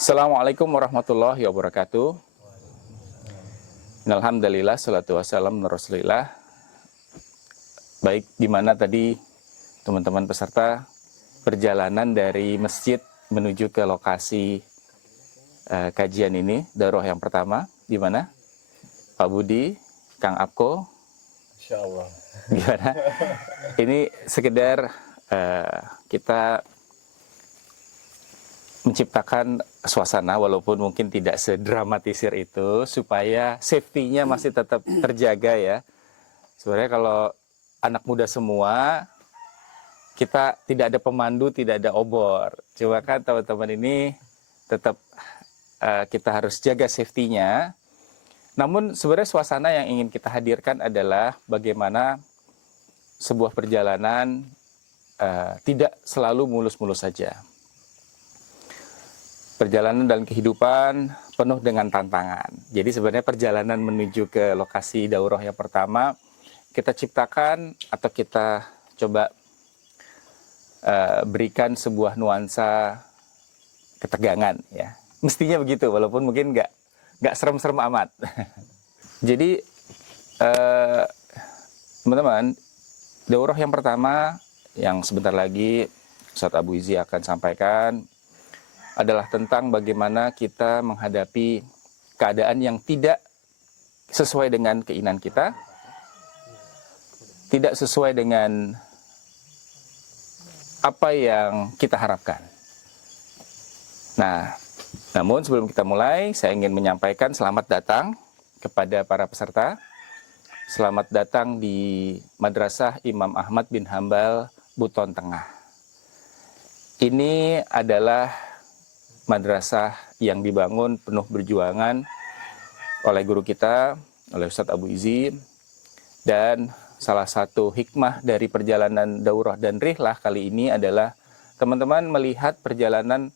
Assalamualaikum warahmatullahi wabarakatuh. Alhamdulillah, salatu wassalam ala Rasulillah. Baik, gimana tadi teman-teman peserta perjalanan dari masjid menuju ke lokasi kajian ini, daurah yang pertama, gimana? Pak Budi, Kang Apko, Insya Allah. gimana? Ini sekedar kita menciptakan suasana walaupun mungkin tidak sedramatisir itu supaya safety-nya masih tetap terjaga ya. Sebenarnya kalau anak muda semua kita tidak ada pemandu, tidak ada obor. Coba kan teman-teman ini tetap kita harus jaga safety-nya. Namun sebenarnya suasana yang ingin kita hadirkan adalah bagaimana sebuah perjalanan tidak selalu mulus-mulus saja. Perjalanan dalam kehidupan penuh dengan tantangan. Jadi sebenarnya perjalanan menuju ke lokasi daurah yang pertama kita ciptakan atau kita coba berikan sebuah nuansa ketegangan ya. Mestinya begitu walaupun mungkin nggak serem-serem amat. Jadi teman-teman, daurah yang pertama yang sebentar lagi Ustadz Abu Izzi akan sampaikan adalah tentang bagaimana kita menghadapi keadaan yang tidak sesuai dengan keinginan kita, tidak sesuai dengan apa yang kita harapkan. Nah, namun sebelum kita mulai, saya ingin menyampaikan selamat datang kepada para peserta. Selamat datang di Madrasah Imam Ahmad bin Hambal, Buton Tengah. Ini adalah madrasah yang dibangun penuh perjuangan oleh guru kita, oleh Ustadz Abu Izzi. Dan salah satu hikmah dari perjalanan daurah dan rihlah kali ini adalah teman-teman melihat perjalanan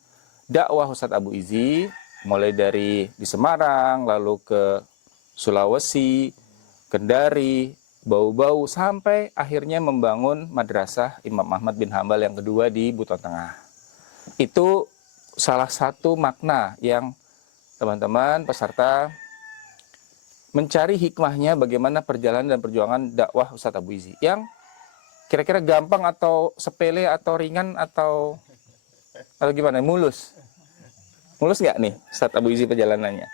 dakwah Ustadz Abu Izzi, mulai dari di Semarang, lalu ke Sulawesi, Kendari, Bau-Bau, sampai akhirnya membangun madrasah Imam Ahmad bin Hambal yang kedua di Buton Tengah. Itu salah satu makna yang teman-teman peserta mencari hikmahnya bagaimana perjalanan dan perjuangan dakwah Ustadz Abu Izzi yang kira-kira gampang atau sepele atau ringan atau gimana, mulus nggak nih Ustadz Abu Izzi perjalanannya?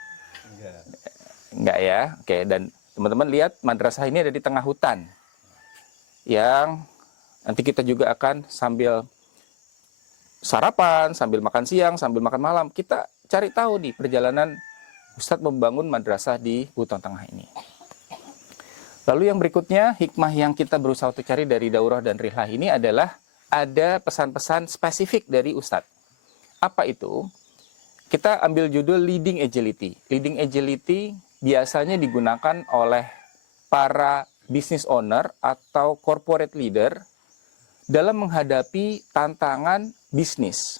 Enggak ya. Oke, dan teman-teman lihat madrasah ini ada di tengah hutan yang nanti kita juga akan sambil sarapan, sambil makan siang, sambil makan malam, kita cari tahu nih perjalanan Ustadz membangun madrasah di Buton Tengah ini. Lalu yang berikutnya, hikmah yang kita berusaha untuk cari dari daurah dan rihlah ini adalah ada pesan-pesan spesifik dari Ustadz. Apa itu? Kita ambil judul Leading Agility. Leading Agility biasanya digunakan oleh para business owner atau corporate leader dalam menghadapi tantangan bisnis,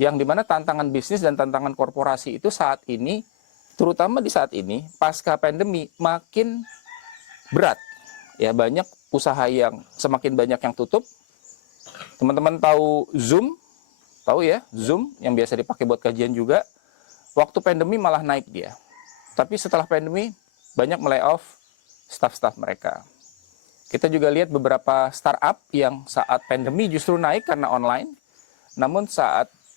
yang dimana tantangan bisnis dan tantangan korporasi itu saat ini, terutama di saat ini pasca pandemi, makin berat ya. Banyak usaha yang semakin banyak yang tutup. Teman-teman tahu Zoom, tahu ya, Zoom yang biasa dipakai buat kajian juga, waktu pandemi malah naik dia, tapi setelah pandemi banyak melay-off staff-staff mereka. Kita juga lihat beberapa startup yang saat pandemi justru naik karena online, namun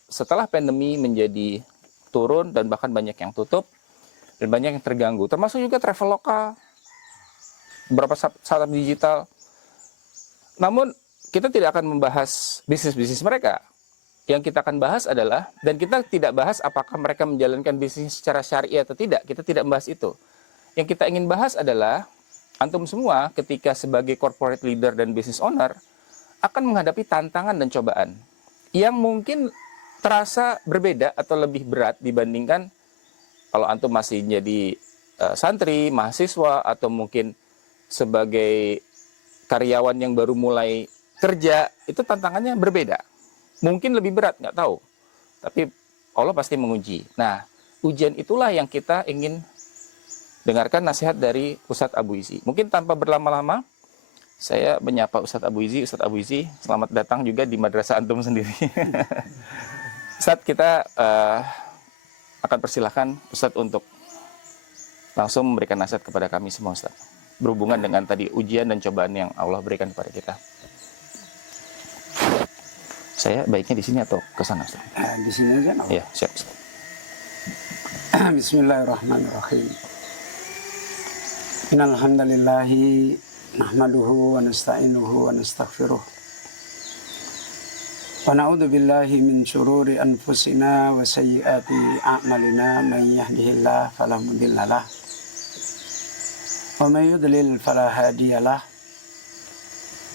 setelah pandemi menjadi turun dan bahkan banyak yang tutup dan banyak yang terganggu. Termasuk juga Traveloka, beberapa startup digital. Namun kita tidak akan membahas bisnis-bisnis mereka. Yang kita akan bahas adalah, dan kita tidak bahas apakah mereka menjalankan bisnis secara syariah atau tidak. Kita tidak membahas itu. Yang kita ingin bahas adalah antum semua ketika sebagai corporate leader dan business owner akan menghadapi tantangan dan cobaan yang mungkin terasa berbeda atau lebih berat dibandingkan kalau antum masih jadi santri, mahasiswa, atau mungkin sebagai karyawan yang baru mulai kerja. Itu tantangannya berbeda. Mungkin lebih berat, nggak tahu. Tapi Allah pasti menguji. Nah, ujian itulah yang kita ingin dengarkan nasihat dari Ustadz Abu Izzi. Mungkin tanpa berlama-lama, saya menyapa Ustadz Abu Izzi. Ustadz Abu Izzi, selamat datang juga di madrasah antum sendiri. Ustadz, kita akan persilahkan Ustadz untuk langsung memberikan nasihat kepada kami semua, Ustadz, berhubungan dengan tadi ujian dan cobaan yang Allah berikan kepada kita. Saya baiknya di sini atau ke sana, Ustadz? Di sini aja. Iya, siap, Ustadz. Bismillahirrahmanirrahim. Innal hamdalillahi nahmaduhu wa nasta'inuhu wa nastaghfiruh. Wa na'udzu billahi min syururi anfusina wa sayyiati a'malina, may yahdihillahu fala mudhillalah wa may yudlil fala hadiyalah.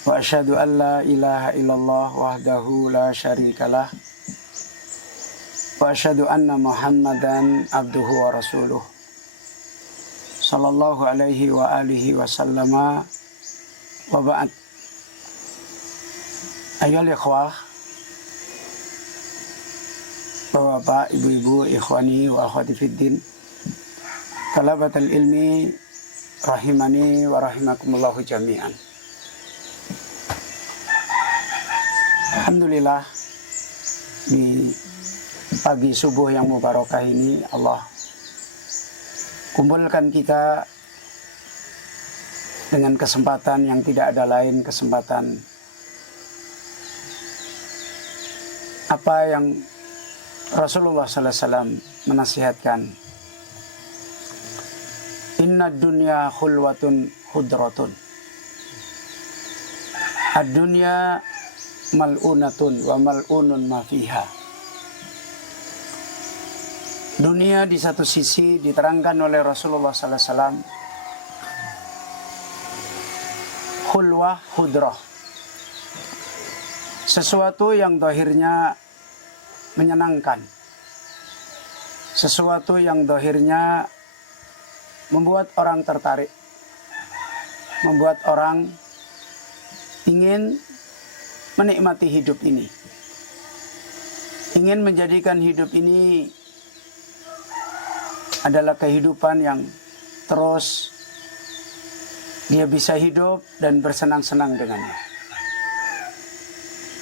Wa asyhadu an la ilaha illallah wahdahu la syarikalah. Wa asyhadu anna Muhammadan abduhu wa rasuluh. Sallallahu alaihi wa alihi wa sallama wa ba'd. Ayyuhal ikhwah, Bapak, Ibu-ibu, ikhwani wa akhwati fiddin, talabatul ilmi rahimani wa rahimakumullahu jami'an. Alhamdulillah, di pagi subuh yang mubarakah ini Allah kumpulkan kita dengan kesempatan yang tidak ada lain, kesempatan apa yang Rasulullah SAW menasihatkan. Inna dunya khulwatun khudratun. Ad-dunya mal'unatun wa mal'unun ma fiha. Dunia di satu sisi diterangkan oleh Rasulullah SAW, khulwah khudrah, sesuatu yang zahirnya menyenangkan, sesuatu yang zahirnya membuat orang tertarik, membuat orang ingin menikmati hidup ini, ingin menjadikan hidup ini adalah kehidupan yang terus dia bisa hidup dan bersenang-senang dengannya.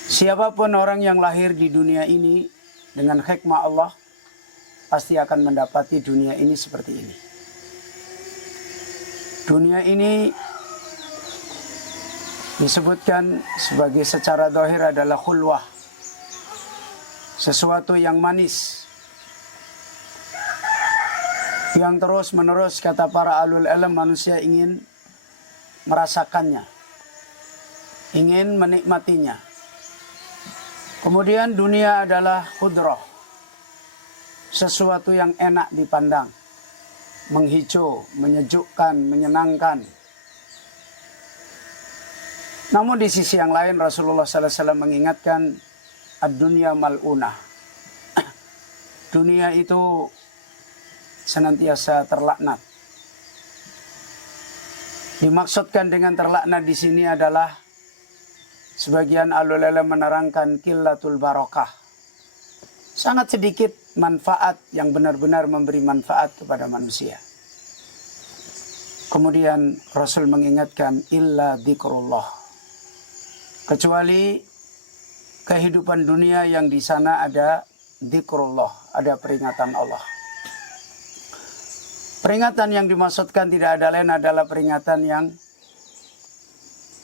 Siapapun orang yang lahir di dunia ini dengan hikmah Allah pasti akan mendapati dunia ini seperti ini. Dunia ini disebutkan sebagai secara zahir adalah khulwah, sesuatu yang manis, yang terus menerus kata para alul ilm manusia ingin merasakannya, ingin menikmatinya. Kemudian dunia adalah khudrah, sesuatu yang enak dipandang, menghijau, menyejukkan, menyenangkan. Namun di sisi yang lain Rasulullah SAW mengingatkan ad-dunya mal'unah. Dunia itu senantiasa terlaknat. Dimaksudkan dengan terlaknat di sini adalah sebagian alul ilm menerangkan qillatul barakah. Sangat sedikit manfaat yang benar-benar memberi manfaat kepada manusia. Kemudian Rasul mengingatkan illa dzikrullah. Kecuali kehidupan dunia yang di sana ada dzikrullah, ada peringatan Allah. Peringatan yang dimaksudkan tidak ada lain adalah peringatan yang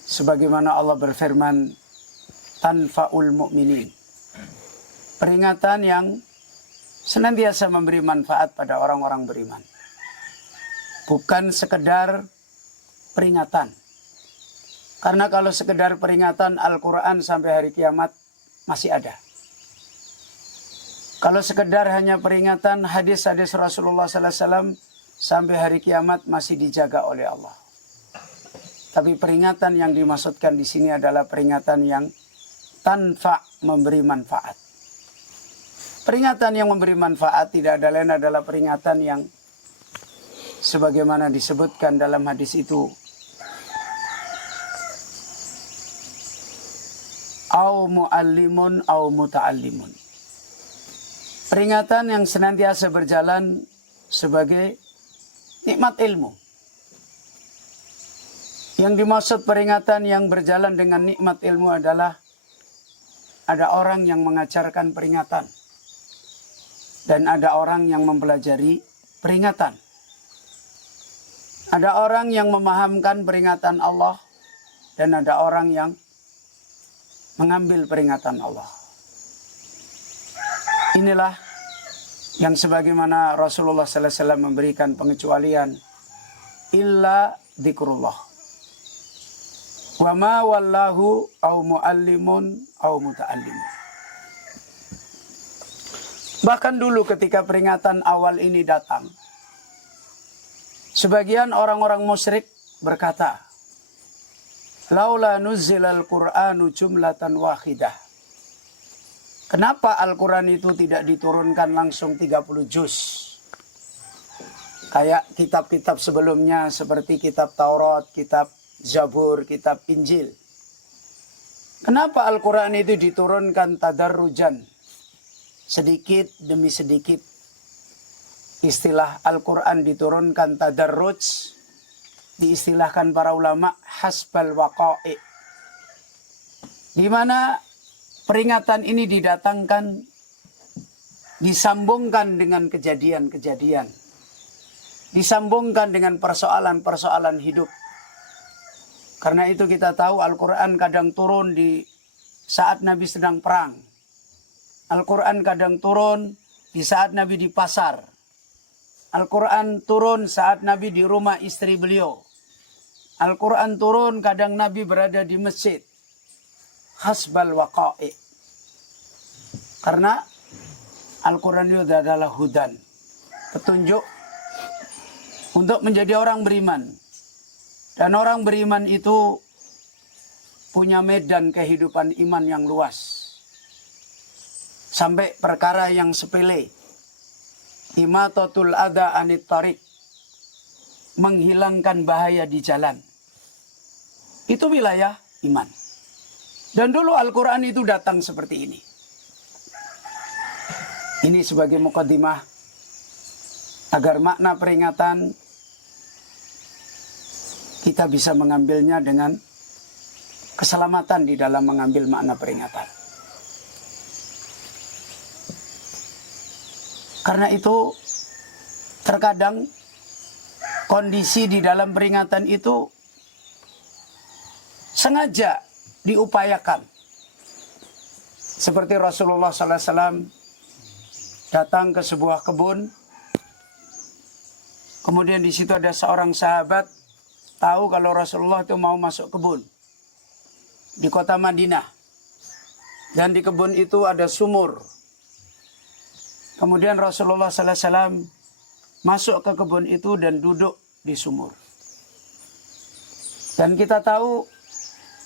sebagaimana Allah berfirman, tanfa'ul mu'minin. Peringatan yang senantiasa memberi manfaat pada orang-orang beriman. Bukan sekedar peringatan. Karena kalau sekedar peringatan Al-Quran sampai hari kiamat masih ada. Kalau sekedar hanya peringatan hadis-hadis Rasulullah SAW sampai hari kiamat masih dijaga oleh Allah. Tapi peringatan yang dimaksudkan di sini adalah peringatan yang tanfa, memberi manfaat. Peringatan yang memberi manfaat tidak ada lain adalah peringatan yang sebagaimana disebutkan dalam hadis itu, au muallimun au muta'allimun. Peringatan yang senantiasa berjalan sebagai nikmat ilmu. Yang dimaksud peringatan yang berjalan dengan nikmat ilmu adalah ada orang yang mengajarkan peringatan. dan ada orang yang mempelajari peringatan. Ada orang yang memahamkan peringatan Allah dan ada orang yang mengambil peringatan Allah. Inilah yang sebagaimana Rasulullah sallallahu alaihi wasallam memberikan pengecualian, illa dzikrullah. Wa ma wallahu au muallimun au muta'allim. Bahkan dulu ketika peringatan awal ini datang, sebagian orang-orang musyrik berkata, laula nuzzilal Qur'anu jumlatan wahidah. Kenapa Al-Quran itu tidak diturunkan langsung 30 juz? Kayak kitab-kitab sebelumnya seperti kitab Taurat, kitab Zabur, kitab Injil. Kenapa Al-Quran itu diturunkan tadarrujan? Sedikit demi sedikit. Istilah Al-Quran diturunkan tadarruj, diistilahkan para ulama hasbal waqa'i. Di mana peringatan ini didatangkan, disambungkan dengan kejadian-kejadian. Disambungkan dengan persoalan-persoalan hidup. Karena itu kita tahu Al-Quran kadang turun di saat Nabi sedang perang. Al-Quran kadang turun di saat Nabi di pasar. Al-Quran turun saat Nabi di rumah istri beliau. Al-Quran turun kadang Nabi berada di masjid. Hasbal waqa'i. Karena Al-Quran itu adalah hudan. Petunjuk untuk menjadi orang beriman. Dan orang beriman itu punya medan kehidupan iman yang luas. Sampai perkara yang sepele. Imatatul adha anit tariq. Menghilangkan bahaya di jalan. Itu wilayah iman. Dan dulu Al-Quran itu datang seperti ini. Ini sebagai muqaddimah. Agar makna peringatan kita bisa mengambilnya dengan keselamatan di dalam mengambil makna peringatan. Karena itu terkadang kondisi di dalam peringatan itu sengaja diupayakan. Seperti Rasulullah sallallahu alaihi wasallam datang ke sebuah kebun. Kemudian di situ ada seorang sahabat tahu kalau Rasulullah itu mau masuk kebun di kota Madinah. Dan di kebun itu ada sumur. Kemudian Rasulullah sallallahu alaihi wasallam masuk ke kebun itu dan duduk di sumur. Dan kita tahu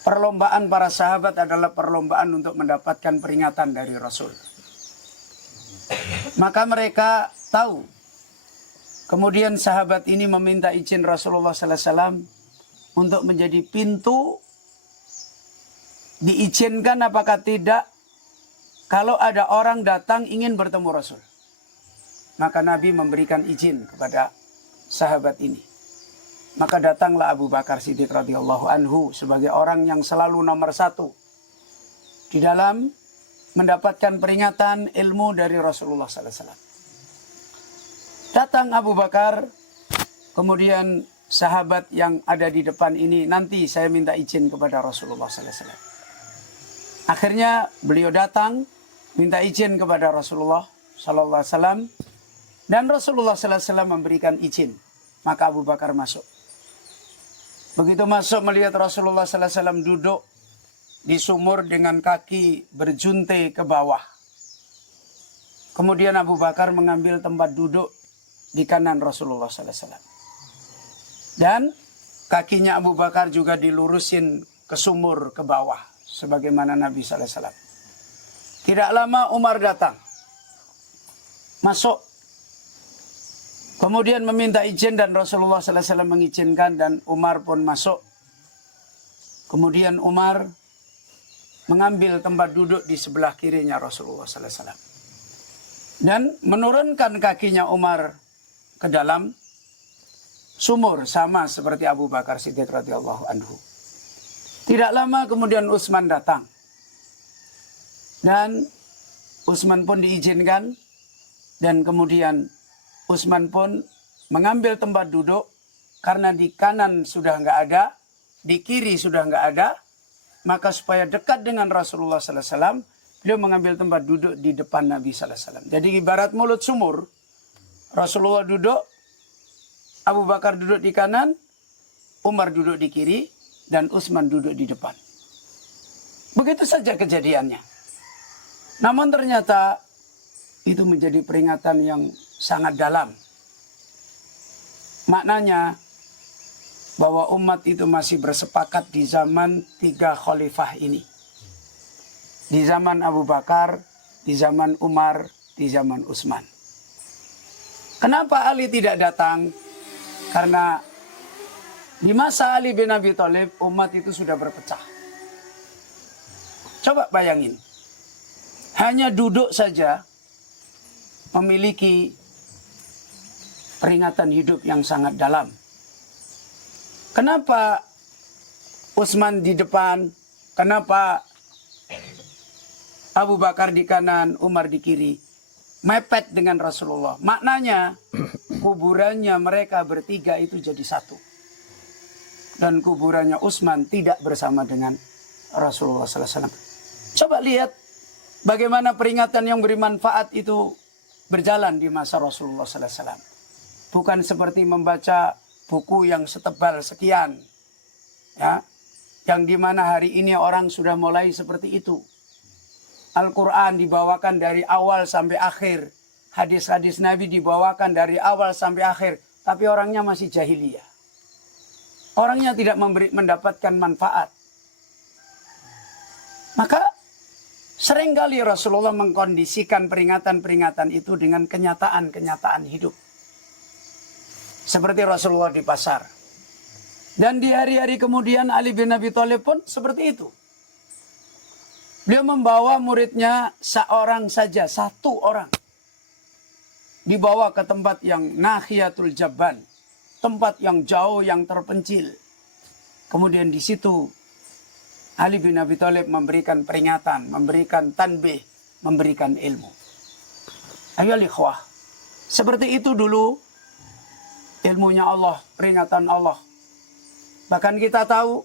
perlombaan para sahabat adalah perlombaan untuk mendapatkan peringatan dari Rasul. Maka mereka tahu. Kemudian sahabat ini meminta izin Rasulullah sallallahu alaihi wasallam untuk menjadi pintu. Diizinkan apakah tidak kalau ada orang datang ingin bertemu Rasul. Maka Nabi memberikan izin kepada sahabat ini. Maka datanglah Abu Bakar Siddiq radhiyallahu anhu sebagai orang yang selalu nomor satu di dalam mendapatkan peringatan ilmu dari Rasulullah sallallahu alaihi wasallam. Datang Abu Bakar, kemudian sahabat yang ada di depan ini, nanti saya minta izin kepada Rasulullah sallallahu alaihi wasallam. Akhirnya beliau datang, minta izin kepada Rasulullah sallallahu alaihi wasallam, dan Rasulullah sallallahu alaihi wasallam memberikan izin. Maka Abu Bakar masuk. Begitu masuk melihat Rasulullah sallallahu alaihi wasallam duduk di sumur dengan kaki berjuntai ke bawah. Kemudian Abu Bakar mengambil tempat duduk di kanan Rasulullah sallallahu alaihi wasallam. Dan kakinya Abu Bakar juga dilurusin ke sumur ke bawah sebagaimana Nabi sallallahu alaihi wasallam. Tidak lama Umar datang. Masuk. Kemudian meminta izin dan Rasulullah sallallahu alaihi wasallam mengizinkan dan Umar pun masuk. Kemudian Umar mengambil tempat duduk di sebelah kirinya Rasulullah sallallahu alaihi wasallam. Dan menurunkan kakinya Umar ke dalam sumur sama seperti Abu Bakar Siddiq radhiyallahu anhu. Tidak lama kemudian Utsman datang. Dan Utsman pun diizinkan Dan kemudian Utsman pun mengambil tempat duduk karena di kanan sudah nggak ada, di kiri sudah nggak ada, maka supaya dekat dengan Rasulullah sallallahu alaihi wasallam, beliau mengambil tempat duduk di depan Nabi sallallahu alaihi wasallam. Jadi ibarat mulut sumur, Rasulullah duduk, Abu Bakar duduk di kanan, Umar duduk di kiri, dan Utsman duduk di depan. Begitu saja kejadiannya. Namun ternyata itu menjadi peringatan yang sangat dalam. Maknanya bahwa umat itu masih bersepakat di zaman 3 khalifah ini. Di zaman Abu Bakar, di zaman Umar, di zaman Utsman. Kenapa Ali tidak datang? Karena di masa Ali bin Abi Thalib umat itu sudah berpecah. Coba bayangin. Hanya duduk saja memiliki peringatan hidup yang sangat dalam. Kenapa Utsman di depan? Kenapa Abu Bakar di kanan, Umar di kiri? Mepet dengan Rasulullah. Maknanya kuburannya mereka bertiga itu jadi satu. Dan kuburannya Utsman tidak bersama dengan Rasulullah sallallahu alaihi wasallam. Coba lihat bagaimana peringatan yang beri manfaat itu berjalan di masa Rasulullah sallallahu alaihi wasallam. Bukan seperti membaca buku yang setebal sekian, ya, yang dimana hari ini orang sudah mulai seperti itu. Al-Quran dibawakan dari awal sampai akhir, hadis-hadis Nabi dibawakan dari awal sampai akhir, tapi orangnya masih jahiliyah. Orangnya tidak mendapatkan manfaat. Maka seringkali Rasulullah mengkondisikan peringatan-peringatan itu dengan kenyataan-kenyataan hidup. Seperti Rasulullah di pasar. Dan di hari-hari kemudian Ali bin Abi Thalib pun seperti itu. Beliau membawa muridnya seorang saja, satu orang. Dibawa ke tempat yang Nahiyatul Jabban. Tempat yang jauh, yang terpencil. Kemudian di situ Ali bin Abi Thalib memberikan peringatan, memberikan tanbih, memberikan ilmu. Ayo ikhwah. Seperti itu dulu ilmunya Allah, peringatan Allah. Bahkan kita tahu,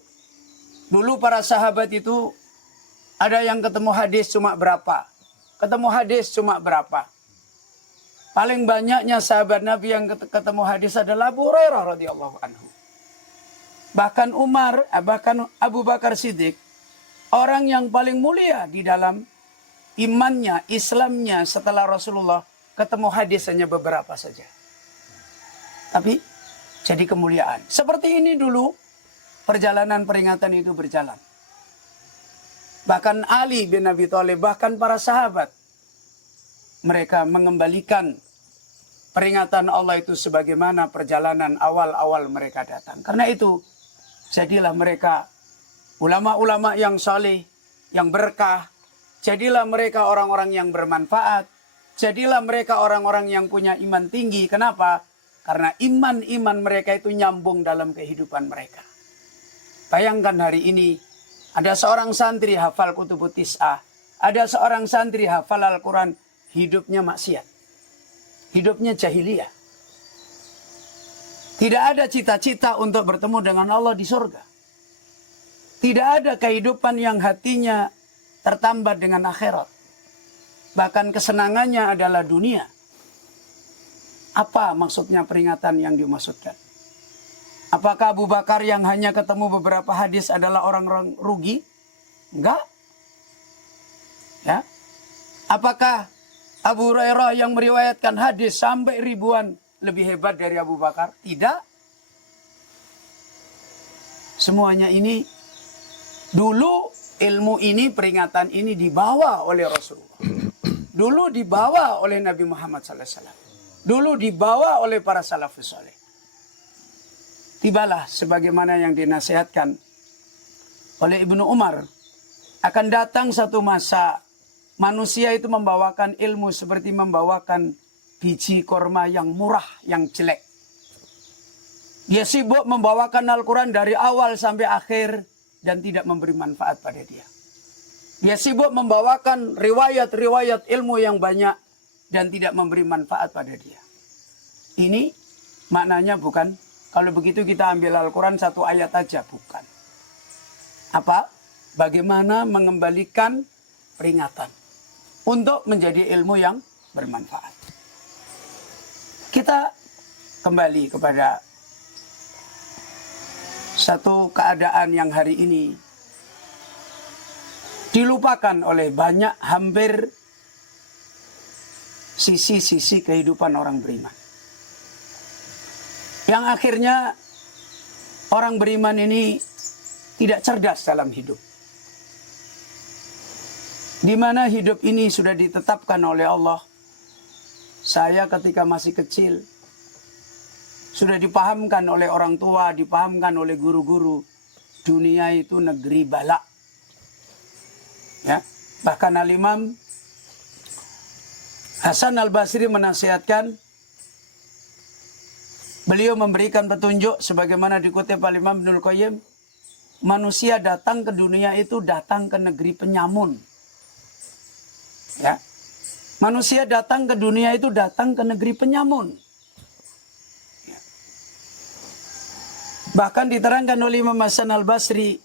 dulu para sahabat itu ada yang ketemu hadis cuma berapa. Ketemu hadis cuma berapa. Paling banyaknya sahabat Nabi yang ketemu hadis adalah Abu Hurairah radhiyallahu anhu. Bahkan Umar, bahkan Abu Bakar Siddiq, orang yang paling mulia di dalam imannya, Islamnya setelah Rasulullah, ketemu hadis hanya beberapa saja. Tapi jadi kemuliaan. Seperti ini dulu perjalanan peringatan itu berjalan. Bahkan Ali bin Abi Thalib, bahkan para sahabat, mereka mengembalikan peringatan Allah itu sebagaimana perjalanan awal-awal mereka datang. Karena itu jadilah mereka ulama-ulama yang saleh, yang berkah. Jadilah mereka orang-orang yang bermanfaat. Jadilah mereka orang-orang yang punya iman tinggi. Kenapa? Karena iman-iman mereka itu nyambung dalam kehidupan mereka. Bayangkan hari ini, ada seorang santri hafal Kutubut Tis'ah. Ada seorang santri hafal Al-Quran, hidupnya maksiat. Hidupnya jahiliyah. Tidak ada cita-cita untuk bertemu dengan Allah di surga. Tidak ada kehidupan yang hatinya tertambat dengan akhirat. Bahkan kesenangannya adalah dunia. Apa maksudnya peringatan yang dimaksudkan? Apakah Abu Bakar yang hanya ketemu beberapa hadis adalah orang-orang rugi? Enggak. Ya. Apakah Abu Hurairah yang meriwayatkan hadis sampai ribuan lebih hebat dari Abu Bakar? Tidak. Semuanya ini dulu ilmu ini, peringatan ini dibawa oleh Rasulullah. Dulu dibawa oleh Nabi Muhammad SAW. Dulu dibawa oleh para salafus saleh. Tibalah sebagaimana yang dinasihatkan oleh Ibnu Umar. Akan datang satu masa manusia itu membawakan ilmu seperti membawakan biji korma yang murah, yang jelek. Dia sibuk membawakan Al-Quran dari awal sampai akhir dan tidak memberi manfaat pada dia. Dia sibuk membawakan riwayat-riwayat ilmu yang banyak dan tidak memberi manfaat pada dia. Ini maknanya bukan, kalau begitu kita ambil Al-Quran satu ayat aja, bukan. Apa? Bagaimana mengembalikan peringatan untuk menjadi ilmu yang bermanfaat. Kita kembali kepada satu keadaan yang hari ini dilupakan oleh banyak, hampir sisi-sisi kehidupan orang beriman. Yang akhirnya orang beriman ini tidak cerdas dalam hidup. Di mana hidup ini sudah ditetapkan oleh Allah. Saya ketika masih kecil sudah dipahamkan oleh orang tua, dipahamkan oleh guru-guru, dunia itu negeri bala. Ya, bahkan Al-Imam Hasan Al-Basri menasihatkan, beliau memberikan petunjuk sebagaimana dikutip Al-Imam Ibnul Qayyim, manusia datang ke dunia itu datang ke negeri penyamun. Ya. Manusia datang ke dunia itu datang ke negeri penyamun. Ya. Bahkan diterangkan oleh Imam Hasan Al-Basri,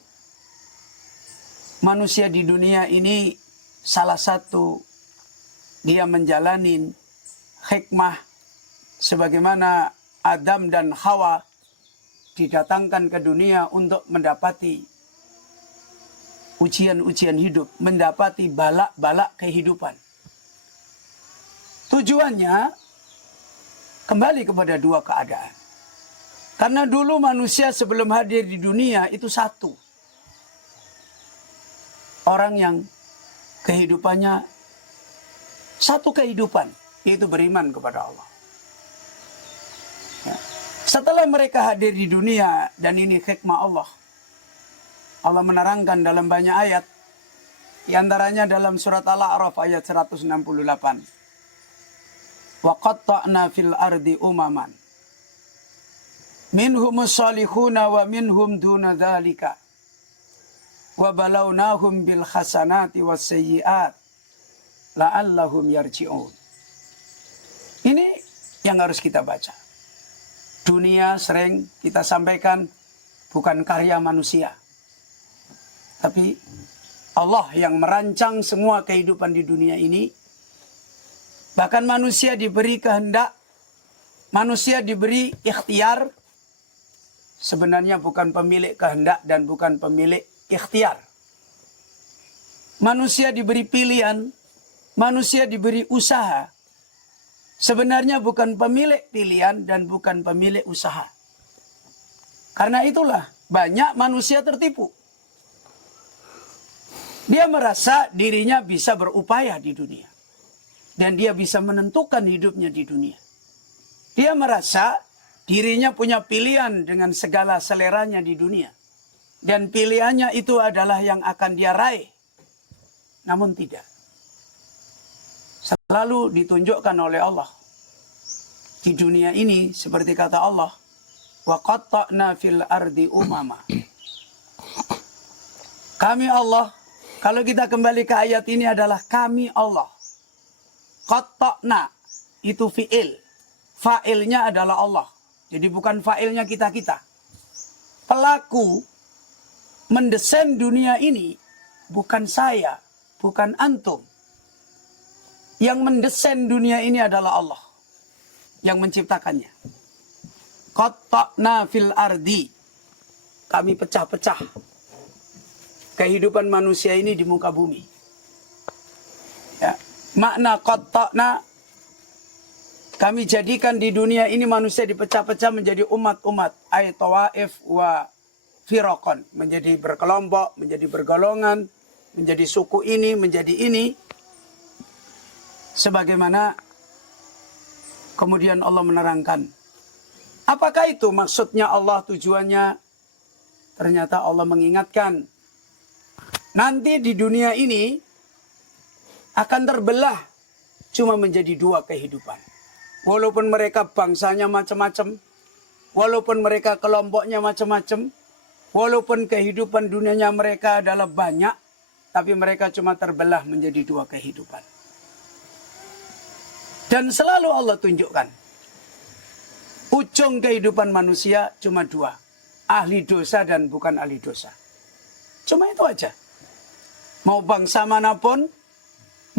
manusia di dunia ini salah satu dia menjalani hikmah sebagaimana Adam dan Hawa didatangkan ke dunia untuk mendapati ujian-ujian hidup, mendapati balak-balak kehidupan. Tujuannya kembali kepada dua keadaan. Karena dulu manusia sebelum hadir di dunia itu satu. Orang yang kehidupannya satu kehidupan, yaitu beriman kepada Allah. Ya. Setelah mereka hadir di dunia, dan ini hikmah Allah, Allah menerangkan dalam banyak ayat, di antaranya dalam surat Al-A'raf ayat 168. Wa qatta'na fil ardi umaman minhumus salihuna wa minhum duna dzalika wa balawnahum bil hasanati was sayyi'at la'allahum yarji'un. Ini yang harus kita baca. Dunia sering kita sampaikan bukan karya manusia, tapi Allah yang merancang semua kehidupan di dunia ini. Bahkan manusia diberi kehendak, manusia diberi ikhtiar. Sebenarnya bukan pemilik kehendak dan bukan pemilik ikhtiar. Manusia diberi pilihan, manusia diberi usaha. Sebenarnya bukan pemilik pilihan dan bukan pemilik usaha. Karena itulah banyak manusia tertipu. Dia merasa dirinya bisa berupaya di dunia. Dan dia bisa menentukan hidupnya di dunia. Dia merasa dirinya punya pilihan dengan segala seleranya di dunia. Dan pilihannya itu adalah yang akan dia raih. Namun tidak. Selalu ditunjukkan oleh Allah. Di dunia ini seperti kata Allah. Wa qatta'na fil ardi umama. Kami Allah. Kalau kita kembali ke ayat ini adalah kami Allah. Qatta'na itu fi'il. Fa'ilnya adalah Allah. Jadi bukan fa'ilnya kita-kita. Pelaku mendesain dunia ini bukan saya, bukan antum. Yang mendesain dunia ini adalah Allah yang menciptakannya. Qatta'na fil ardi. Kami pecah-pecah kehidupan manusia ini di muka bumi. Ya. Makna qatta'na, kami jadikan di dunia ini manusia dipecah-pecah menjadi umat-umat. Ay tawaif wa firaqan. Menjadi berkelompok, menjadi bergolongan, menjadi suku ini, menjadi ini. Sebagaimana kemudian Allah menerangkan. Apakah itu maksudnya Allah, tujuannya? Ternyata Allah mengingatkan. Nanti di dunia ini akan terbelah cuma menjadi dua kehidupan. Walaupun mereka bangsanya macam-macam, walaupun mereka kelompoknya macam-macam, walaupun kehidupan dunianya mereka adalah banyak, tapi mereka cuma terbelah menjadi dua kehidupan. Dan selalu Allah tunjukkan. Ujung kehidupan manusia cuma dua. Ahli dosa dan bukan ahli dosa. Cuma itu aja. Mau bangsa manapun,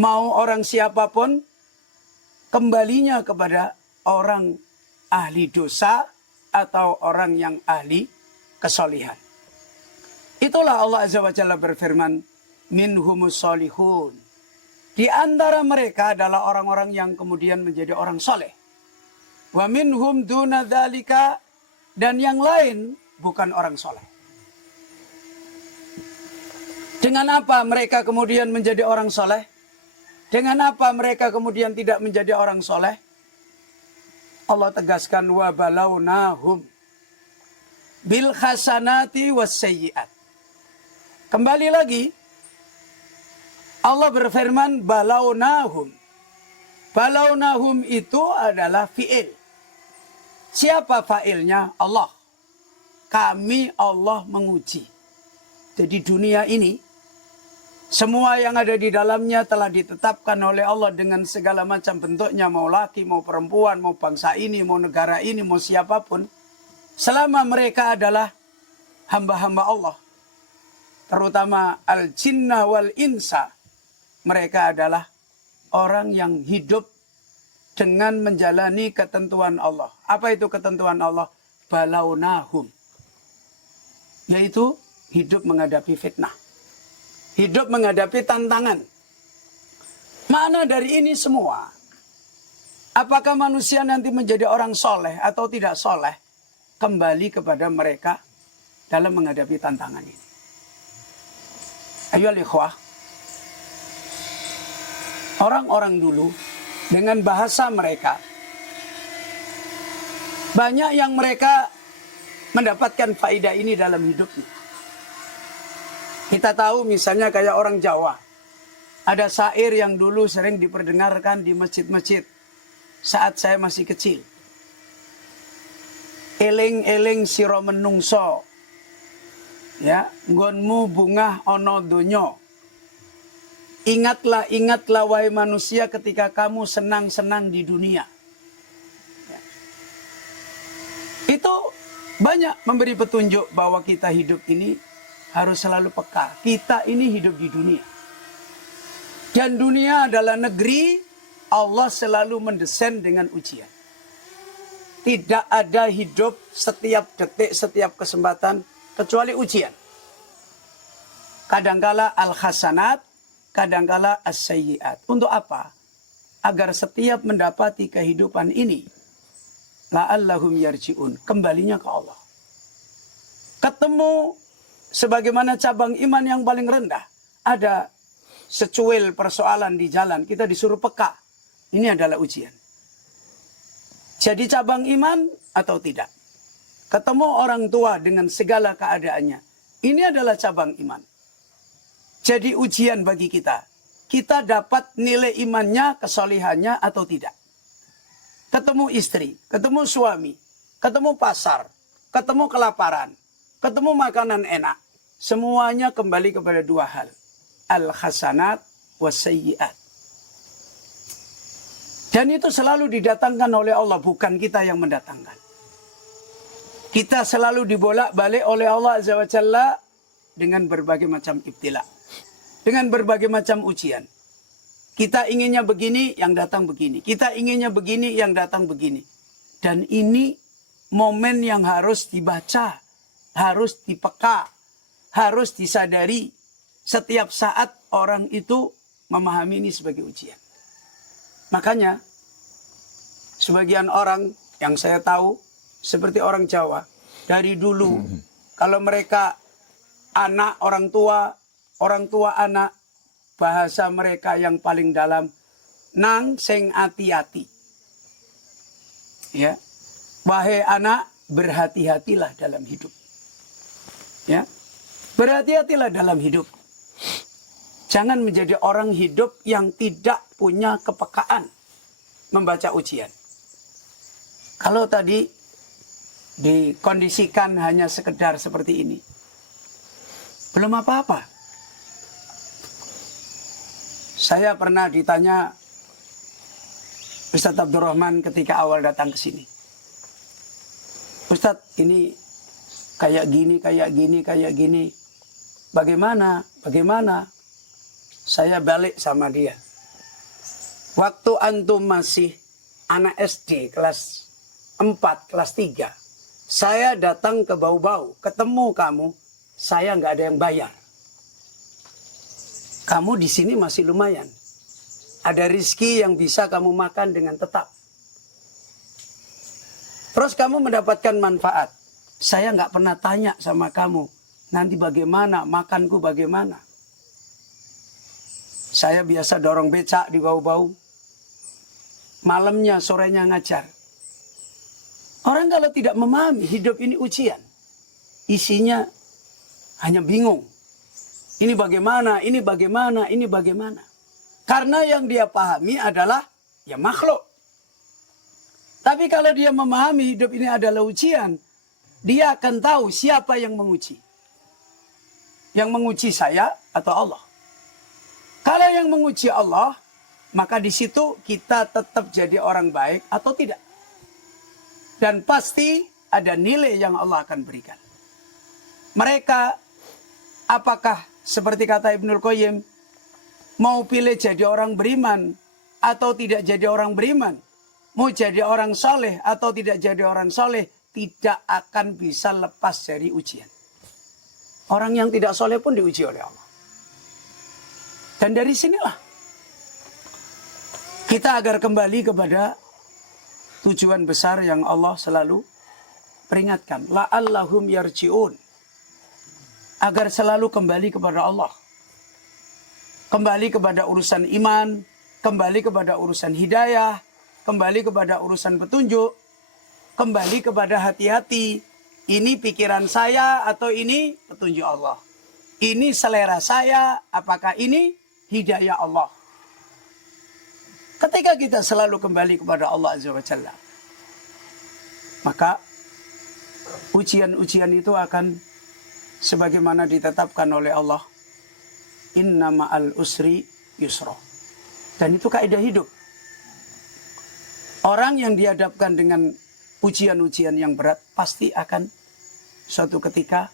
mau orang siapapun, kembalinya kepada orang ahli dosa atau orang yang ahli kesolihan. Itulah Allah Azza wa Jalla berfirman, minhumus solihun. Di antara mereka adalah orang-orang yang kemudian menjadi orang soleh. Wa minhum duna dzalika, dan yang lain bukan orang soleh. Dengan apa mereka kemudian menjadi orang soleh? Dengan apa mereka kemudian tidak menjadi orang soleh? Allah tegaskan, wa balawnahum bil hasanati was sayyiat. Kembali lagi, Allah berfirman balawnahum. Balawnahum itu adalah fi'il. Siapa fa'ilnya? Allah. Kami Allah menguji. Jadi dunia ini, semua yang ada di dalamnya telah ditetapkan oleh Allah dengan segala macam bentuknya. Mau laki, mau perempuan, mau bangsa ini, mau negara ini, mau siapapun. Selama mereka adalah hamba-hamba Allah. Terutama al-jinna wal insa. Mereka adalah orang yang hidup dengan menjalani ketentuan Allah. Apa itu ketentuan Allah? Balawnahum. Yaitu hidup menghadapi fitnah. Hidup menghadapi tantangan. Makna dari ini semua, apakah manusia nanti menjadi orang soleh atau tidak soleh, kembali kepada mereka dalam menghadapi tantangan ini. Ayolah ikhwah. Orang-orang dulu dengan bahasa mereka, banyak yang mereka mendapatkan faedah ini dalam hidupnya. Kita tahu misalnya kayak orang Jawa. Ada syair yang dulu sering diperdengarkan di masjid-masjid saat saya masih kecil. Eling-eling sira menungso. Ya, nggonmu bungah ana donya. Ingatlah, ingatlah wahai manusia ketika kamu senang-senang di dunia. Ya. Itu banyak memberi petunjuk bahwa kita hidup ini harus selalu peka. Kita ini hidup di dunia. Dan dunia adalah negeri Allah selalu mendesain dengan ujian. Tidak ada hidup setiap detik, setiap kesempatan kecuali ujian. Kadangkala al-hasanat, kadangkala as-sayyiat. Untuk apa? Agar setiap mendapati kehidupan ini, la'allahum yarji'un. Kembalinya ke Allah. Ketemu sebagaimana cabang iman yang paling rendah. Ada secuil persoalan di jalan, kita disuruh peka. Ini adalah ujian. Jadi cabang iman atau tidak. Ketemu orang tua dengan segala keadaannya. Ini adalah cabang iman. Jadi ujian bagi kita. Kita dapat nilai imannya, kesolihannya atau tidak. Ketemu istri, ketemu suami, ketemu pasar, ketemu kelaparan, ketemu makanan enak. Semuanya kembali kepada dua hal. Al-hasanat was-sayyiat. Dan itu selalu didatangkan oleh Allah, bukan kita yang mendatangkan. Kita selalu dibolak-balik oleh Allah Azza wa Jalla dengan berbagai macam ibtila. Dengan berbagai macam ujian. Kita inginnya begini, yang datang begini. Kita inginnya begini, yang datang begini. Dan ini momen yang harus dibaca, harus dipeka, harus disadari. Setiap saat orang itu memahami ini sebagai ujian. Makanya, sebagian orang yang saya tahu, seperti orang Jawa, dari dulu, kalau mereka anak orang tua anak, bahasa mereka yang paling dalam, nang sing ati-ati. Ya. Wahai anak, berhati-hatilah dalam hidup. Ya. Berhati-hatilah dalam hidup. Jangan menjadi orang hidup yang tidak punya kepekaan membaca ujian. Kalau tadi dikondisikan hanya sekedar seperti ini, belum apa-apa. Saya pernah ditanya, Ustadz Abdurrahman ketika awal datang ke sini. Ustadz, ini kayak gini, kayak gini, kayak gini. Bagaimana? Bagaimana? Saya balik sama dia. Waktu antum masih anak SD kelas 4, kelas 3. Saya datang ke Bau-Bau, ketemu kamu, saya nggak ada yang bayar. Kamu di sini masih lumayan. Ada rizki yang bisa kamu makan dengan tetap. Terus kamu mendapatkan manfaat. Saya nggak pernah tanya sama kamu, nanti bagaimana, makanku bagaimana. Saya biasa dorong becak di Bau-Bau. Malamnya, sorenya ngajar. Orang kalau tidak memahami hidup ini ujian. Isinya hanya bingung. Ini bagaimana, ini bagaimana, ini bagaimana. Karena yang dia pahami adalah ya makhluk. Tapi kalau dia memahami hidup ini adalah ujian, dia akan tahu siapa yang menguji. Yang menguji saya atau Allah. Kalau yang menguji Allah, maka di situ kita tetap jadi orang baik atau tidak. Dan pasti ada nilai yang Allah akan berikan. Mereka, apakah seperti kata Ibnul Qayyim, mau pilih jadi orang beriman atau tidak jadi orang beriman, mau jadi orang soleh atau tidak jadi orang soleh, tidak akan bisa lepas dari ujian. Orang yang tidak soleh pun diuji oleh Allah. Dan dari sinilah kita agar kembali kepada tujuan besar yang Allah selalu peringatkan. La'allahum yarji'un. Agar selalu kembali kepada Allah. Kembali kepada urusan iman. Kembali kepada urusan hidayah. Kembali kepada urusan petunjuk. Kembali kepada hati-hati. Ini pikiran saya atau ini petunjuk Allah. Ini selera saya. Apakah ini hidayah Allah. Ketika kita selalu kembali kepada Allah Azza wa Jalla, maka ujian-ujian itu akan sebagaimana ditetapkan oleh Allah, inna ma'al usri yusra. Dan itu kaidah hidup. Orang yang dihadapkan dengan ujian-ujian yang berat pasti akan suatu ketika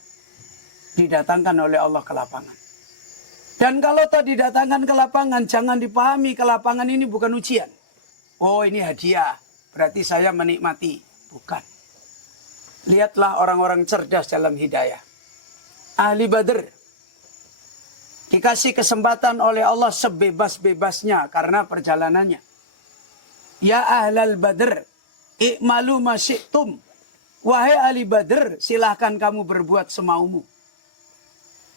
didatangkan oleh Allah ke lapangan. Dan kalau tak didatangkan ke lapangan, jangan dipahami ke lapangan ini bukan ujian. Oh, ini hadiah, berarti saya menikmati. Bukan. Lihatlah orang-orang cerdas dalam hidayah. Ahli Badr dikasih kesempatan oleh Allah sebebas-bebasnya karena perjalanannya. Ya ahlal Badr, i'malu ma syi'tum. Wahai ahli Badr, silahkan kamu berbuat semaumu.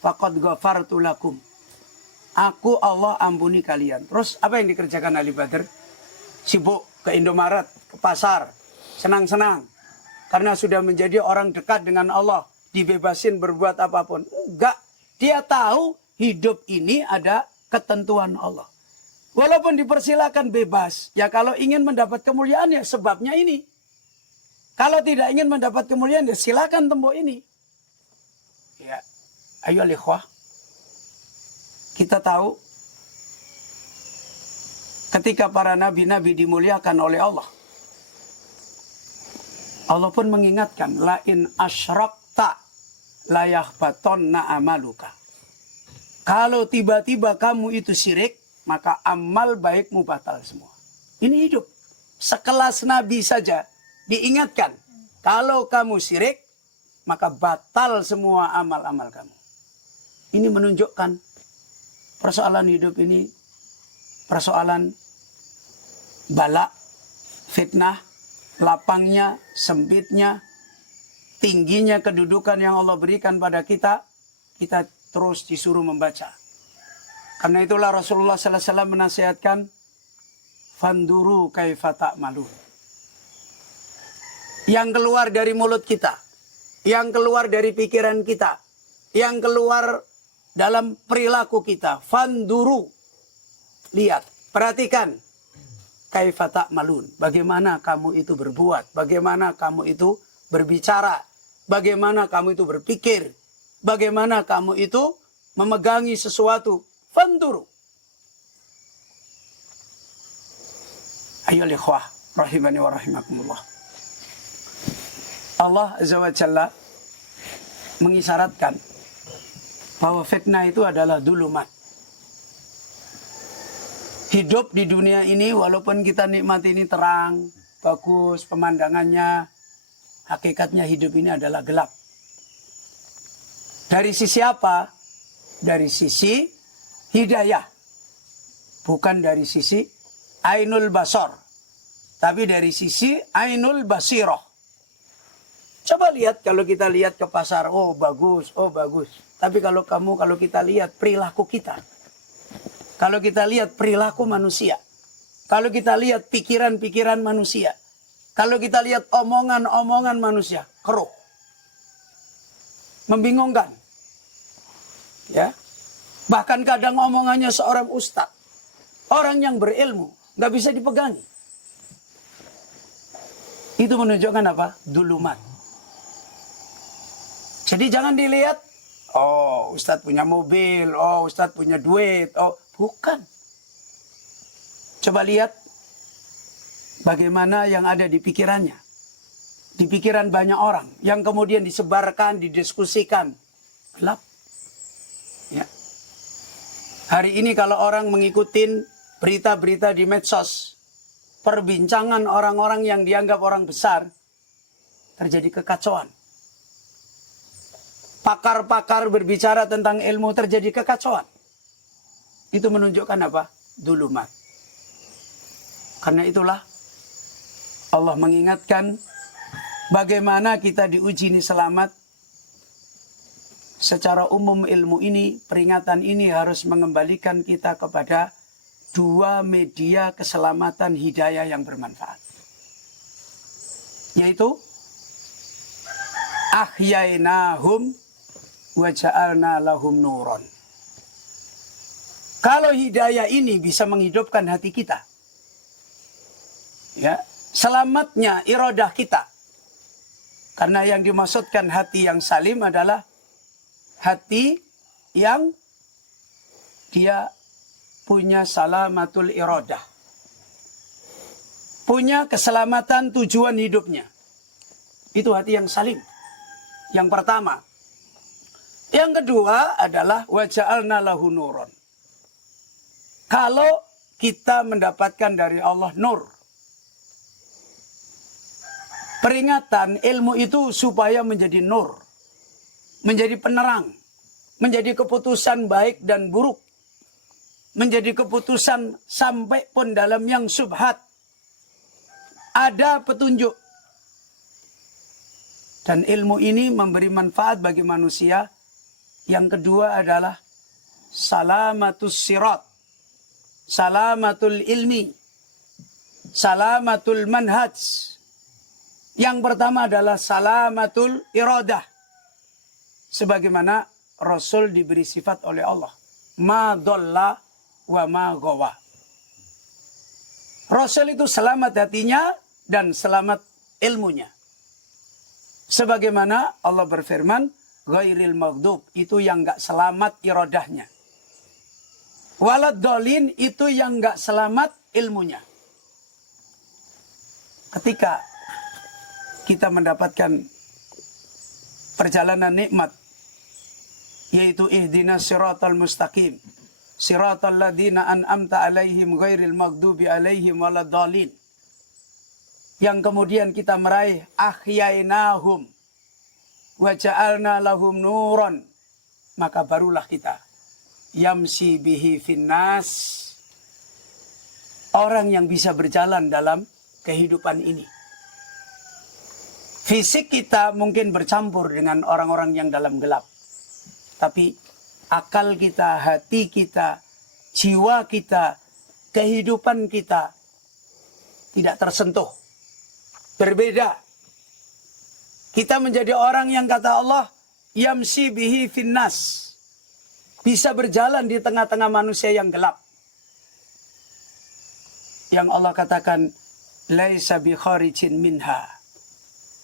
Faqad ghafartu lakum. Aku Allah ampuni kalian. Terus apa yang dikerjakan ahli Badr? Sibuk ke Indomaret, ke pasar, senang-senang. Karena sudah menjadi orang dekat dengan Allah. Dibebasin berbuat apapun. Enggak. Dia tahu hidup ini ada ketentuan Allah. Walaupun dipersilakan bebas. Ya kalau ingin mendapat kemuliaan ya sebabnya ini. Kalau tidak ingin mendapat kemuliaan ya silakan tempuh ini. Ya. Ayo ikhwah. Kita tahu ketika para nabi-nabi dimuliakan oleh Allah. Allah pun mengingatkan, la in asyrakta la yahbatonna amaluka. Kalau tiba-tiba kamu itu syirik, maka amal baikmu batal semua. Ini hidup. Sekelas nabi saja diingatkan, kalau kamu syirik, maka batal semua amal-amal kamu. Ini menunjukkan persoalan hidup ini, persoalan bala, fitnah, lapangnya, sempitnya, tingginya kedudukan yang Allah berikan pada kita, kita terus disuruh membaca. Karena itulah Rasulullah SAW menasihatkan, fanduru kaifa ta'malun. Yang keluar dari mulut kita, yang keluar dari pikiran kita, yang keluar dalam perilaku kita, fanduru, lihat, perhatikan, kaifa ta'malun, bagaimana kamu itu berbuat, bagaimana kamu itu berbicara, bagaimana kamu itu berpikir, bagaimana kamu itu memegangi sesuatu, fanduru. Ayolah ikhwah, rahimani wa rahimakumullah. Allah Azza wa Jalla mengisyaratkan bahwa fitnah itu adalah dulumat. Hidup di dunia ini walaupun kita nikmati ini terang, bagus pemandangannya, hakikatnya hidup ini adalah gelap. Dari sisi apa? Dari sisi hidayah. Bukan dari sisi ainul basar, tapi dari sisi ainul basiroh. Coba lihat, kalau kita lihat ke pasar, oh bagus, oh bagus. Tapi kalau kita lihat perilaku kita. Kalau kita lihat perilaku manusia. Kalau kita lihat pikiran-pikiran manusia. Kalau kita lihat omongan-omongan manusia, keruh. Membingungkan. Ya. Bahkan kadang omongannya seorang ustadz, orang yang berilmu, nggak bisa dipegangi. Itu menunjukkan apa? Dulumat. Jadi jangan dilihat, oh ustadz punya mobil, oh ustadz punya duit, oh bukan. Coba lihat bagaimana yang ada di pikirannya. Di pikiran banyak orang, yang kemudian disebarkan, didiskusikan. Gelap. Ya. Hari ini kalau orang mengikuti berita-berita di medsos, perbincangan orang-orang yang dianggap orang besar, terjadi kekacauan. Pakar-pakar berbicara tentang ilmu, terjadi kekacauan. Itu menunjukkan apa? Dulumat. Karena itulah Allah mengingatkan bagaimana kita diuji ini selamat. Secara umum ilmu ini, peringatan ini harus mengembalikan kita kepada dua media keselamatan hidayah yang bermanfaat. Yaitu ahyainahum wa ja'alna lahum nuron. Kalau hidayah ini bisa menghidupkan hati kita, ya, selamatnya iradah kita. Karena yang dimaksudkan hati yang salim adalah hati yang dia punya salamatul iradah. Punya keselamatan tujuan hidupnya. Itu hati yang salim. Yang pertama. Yang kedua adalah wa ja'alna lahu nuron. Kalau kita mendapatkan dari Allah nur. Peringatan ilmu itu supaya menjadi nur. Menjadi penerang. Menjadi keputusan baik dan buruk. Menjadi keputusan sampai pun dalam yang subhat. Ada petunjuk. Dan ilmu ini memberi manfaat bagi manusia. Yang kedua adalah salamatus sirat. Salamatul ilmi. Salamatul manhaj. Yang pertama adalah salamatul iradah. Sebagaimana Rasul diberi sifat oleh Allah. Ma dhalla wa ma ghawa. Rasul itu selamat hatinya dan selamat ilmunya. Sebagaimana Allah berfirman, ghairil maghdub, itu yang enggak selamat iradahnya. Walad dolin, itu yang enggak selamat ilmunya. Ketika kita mendapatkan perjalanan nikmat, yaitu ihdinas siratal mustaqim, siratal ladzina an'amta alaihim ghairil maghdubi alaihim waladdallin. Yang kemudian kita meraih ahyainahum wa ja'alna lahum nuron, maka barulah kita yamsi bihi finnas, orang yang bisa berjalan dalam kehidupan ini. Fisik kita mungkin bercampur dengan orang-orang yang dalam gelap. Tapi akal kita, hati kita, jiwa kita, kehidupan kita tidak tersentuh. Berbeda. Kita menjadi orang yang kata Allah, yamsi bihi finnas. Bisa berjalan di tengah-tengah manusia yang gelap. Yang Allah katakan, laisa bi kharijin minha.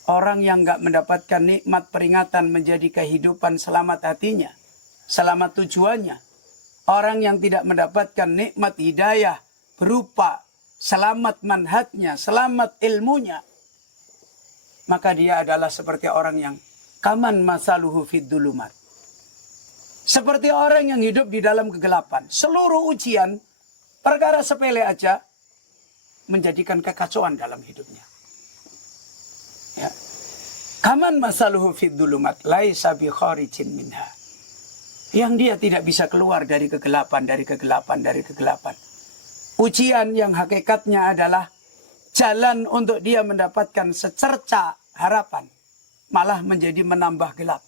Orang yang enggak mendapatkan nikmat peringatan menjadi kehidupan selamat hatinya, selamat tujuannya. Orang yang tidak mendapatkan nikmat hidayah berupa selamat manhajnya, selamat ilmunya, maka dia adalah seperti orang yang kaman masaluhu fid dulumat. Seperti orang yang hidup di dalam kegelapan. Seluruh ujian, perkara sepele aja, menjadikan kekacauan dalam hidupnya. Ya. Kaman masaluhu fid dulumat, laisa bi kharijin minha. Yang dia tidak bisa keluar dari kegelapan, dari kegelapan, dari kegelapan. Ujian yang hakikatnya adalah jalan untuk dia mendapatkan secerca harapan, malah menjadi menambah gelap.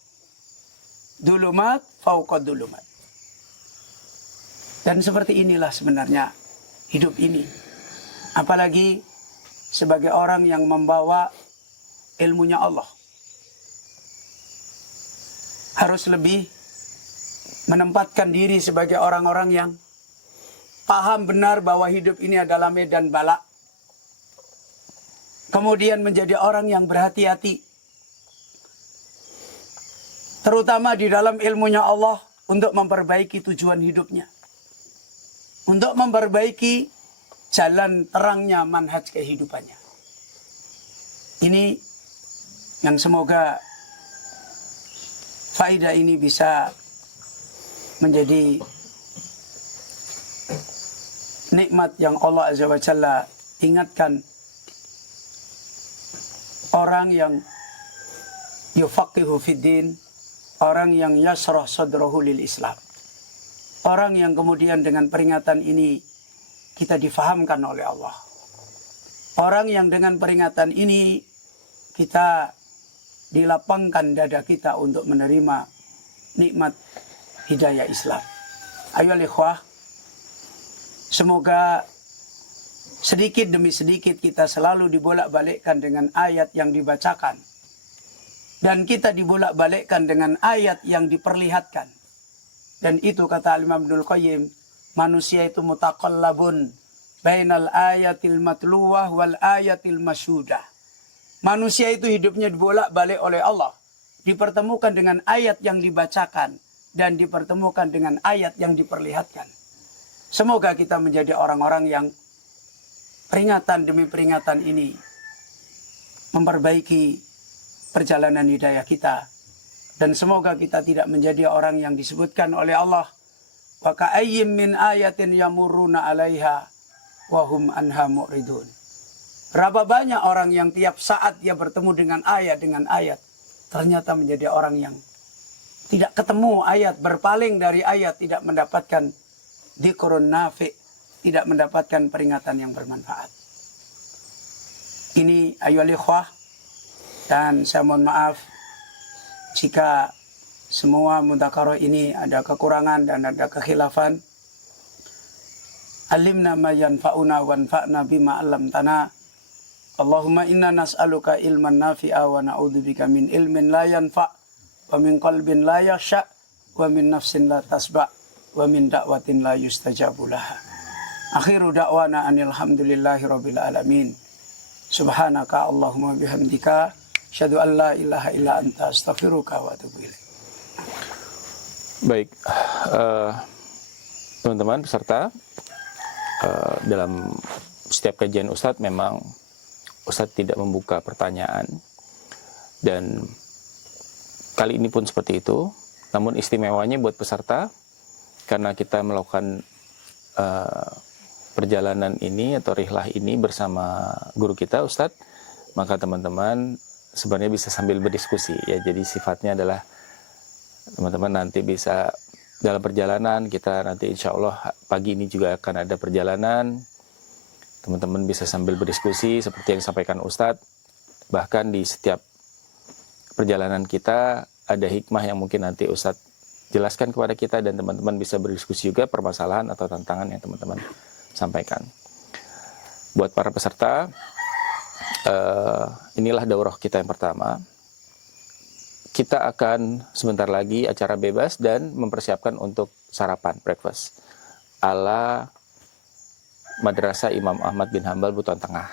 Dulumat fauqa dulumat. Dan seperti inilah sebenarnya hidup ini. Apalagi sebagai orang yang membawa ilmunya Allah. Harus lebih menempatkan diri sebagai orang-orang yang paham benar bahwa hidup ini adalah medan bala. Kemudian menjadi orang yang berhati-hati. Terutama di dalam ilmunya Allah untuk memperbaiki tujuan hidupnya. Untuk memperbaiki jalan terangnya manhaj kehidupannya. Ini yang semoga faedah ini bisa menjadi nikmat yang Allah Azza wa Jalla ingatkan orang yang yufaqihu fid din, orang yang yasrah sadrahu lil Islam. Orang yang kemudian dengan peringatan ini kita difahamkan oleh Allah. Orang yang dengan peringatan ini kita dilapangkan dada kita untuk menerima nikmat hidayah Islam. Ayo ikhwah, semoga sedikit demi sedikit kita selalu dibolak-balikkan dengan ayat yang dibacakan. Dan kita dibolak-balikkan dengan ayat yang diperlihatkan. Dan itu kata Imam Ibnul Qayyim, manusia itu mutaqallabun bainal ayatil matluwah wal ayatil masyudah. Manusia itu hidupnya dibolak-balik oleh Allah. Dipertemukan dengan ayat yang dibacakan dan dipertemukan dengan ayat yang diperlihatkan. Semoga kita menjadi orang-orang yang peringatan demi peringatan ini memperbaiki perjalanan hidayah kita. Dan semoga kita tidak menjadi orang yang disebutkan oleh Allah, wa ka'ayyim min ayatin yamurruna 'alaiha wa hum anha mu'ridun. Berapa banyak orang yang tiap saat dia bertemu dengan ayat, ternyata menjadi orang yang tidak ketemu ayat, berpaling dari ayat, tidak mendapatkan dzikrun nafi', tidak mendapatkan peringatan yang bermanfaat. Ini ayyuhal ikhwah, dan saya mohon maaf jika semua mudzakarah ini ada kekurangan dan ada kekhilafan. Alimna ma yanfa'una wanfa'na bima 'allamtana. Allahumma inna nas'aluka ilman nafi'a wa na'udzubika min ilmin la yanfa' wa min qalbin la yakhsha' wa min nafsin la tasba' wa min da'watin la yustajabu laha. Akhiru da'wana anil hamdulillahi rabbil alamin. Subhanaka Allahumma bihamdika asyhadu an la ilaha illa anta astaghfiruka wa atubu ilaik. Baik, teman-teman peserta, dalam setiap kajian Ustadz memang Ustadz tidak membuka pertanyaan, dan kali ini pun seperti itu. Namun istimewanya buat peserta, karena kita melakukan perjalanan ini atau rihlah ini bersama guru kita Ustadz, maka teman-teman sebenarnya bisa sambil berdiskusi ya. Jadi sifatnya adalah teman-teman nanti bisa dalam perjalanan kita, nanti insya Allah pagi ini juga akan ada perjalanan, teman-teman bisa sambil berdiskusi seperti yang disampaikan Ustadz. Bahkan di setiap perjalanan kita ada hikmah yang mungkin nanti Ustadz jelaskan kepada kita, dan teman-teman bisa berdiskusi juga permasalahan atau tantangan yang teman-teman sampaikan. Buat para peserta, inilah daurah kita yang pertama. Kita akan sebentar lagi acara bebas dan mempersiapkan untuk sarapan, breakfast ala Madrasah Imam Ahmad bin Hambal Buton Tengah.